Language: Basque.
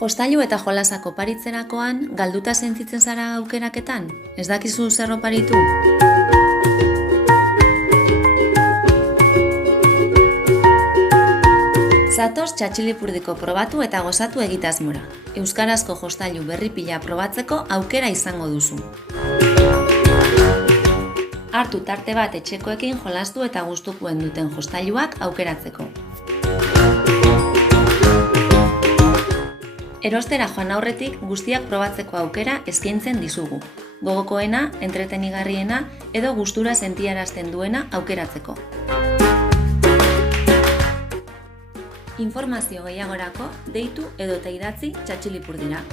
Jostailu eta jolasak oparitzerakoan, galduta sentitzen zara aukeraketan? Ez dakizu zer oparitu? Zatoz Txatxilipurdiko probatu eta gozatu egitasmora. Euskarazko jostailu berri pila probatzeko aukera izango duzu. Hartu tarte bat etxekoekin jolastu eta gustukoen duten jostailuak aukeratzeko. Erostera joan aurretik guztiak probatzeko aukera eskaintzen dizugu. Gogokoena, entretenigarriena edo gustura sentiarazten duena aukeratzeko. Informazio gehiagorako deitu edota idatzi Txatxilipurdira.